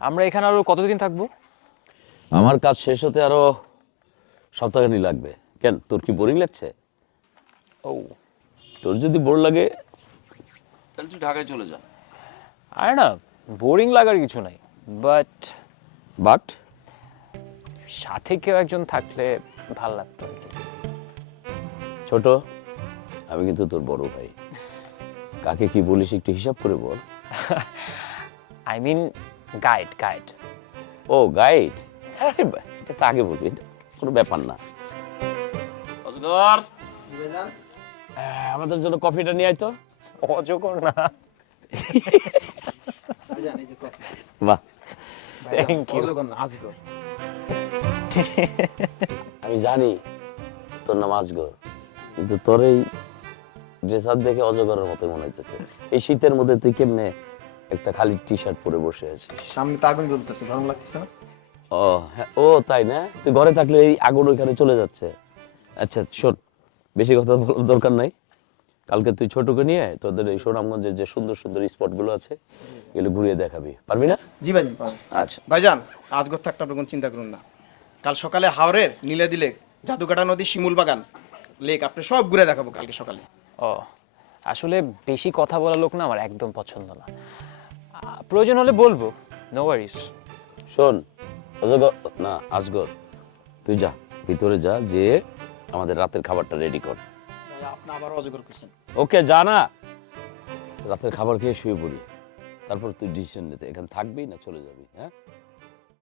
আমরা এখানে আরো কতদিন থাকবো? আমার কাজ শেষ হতে আরো সপ্তাহখানি লাগবে। কেন, তোর কি বোরিং লাগছে? ও, তোর যদি বোর লাগে তাহলে তুই ঢাকায় চলে যা। আরে না, বোরিং লাগার কিছু নাই, বাট বাট সাথে কেউ একজন থাকলে ভাল লাগতো আর কি। ছোট, আমি কিন্তু তোর বড় ভাই। কাকে কি বলিস একটু হিসাব করে বল। I mean guide guide. ও গাইড, আরে বাহ, এটা তো আগে বলবি, এটা কোনো ব্যাপার না। অজগর, আমাদের জন্য কফিটা নিয়ে আয় তো। অজগর না। বাহ, থ্যাংক ইউ। আমি জানি তোর নাম আজগর, কিন্তু তোর এই ড্রেস আপ দেখে অজগরের মতো মনে হইতেছে। এই শীতের মধ্যে তুই কেমনে একটা খালি টি শার্ট পরে বসে আছিস? সামনে তো আগুন জ্বলতেছে, ভালো লাগতেছে না? ও হ্যাঁ, ও তাই না? তুই ঘরে থাকলে এই আগুন ওইখানে চলে যাচ্ছে। আচ্ছা শোন, বেশি কথা বলার দরকার নাই। কালকে তুই ছোটকে নিয়ে তোদের এই সুনামগঞ্জের যে সুন্দর সুন্দর স্পটগুলো আছে এগুলো ঘুরিয়ে দেখাবি, পারবি না? জি ভাই, পারবো। আচ্ছা ভাইজান, আজগর থাকতে আপনি কোনো চিন্তা করুন না। কাল সকালে হাওরের নীলাদি লেক, জাদুকাটা নদী, শিমুল বাগান লেক আপনি সব ঘুরে দেখাবো কালকে সকালে। ও, আসলে বেশি কথা বলা লোক না আমার একদম পছন্দ না। প্রয়োজন হলে বলবো, নো ওয়ারিস। শোন অজগর না আজগর, তুই যা ভিতরে যা, যে আমাদের রাতের খাবারটা রেডি কর। আপনি আবার অজগর করছেন। ওকে যা না, রাতের খাবার খেয়ে শুয়ে পড়ি, তারপর তুই ডিসিশন নিতে এখানে থাকবি না চলে যাবি। হ্যাঁ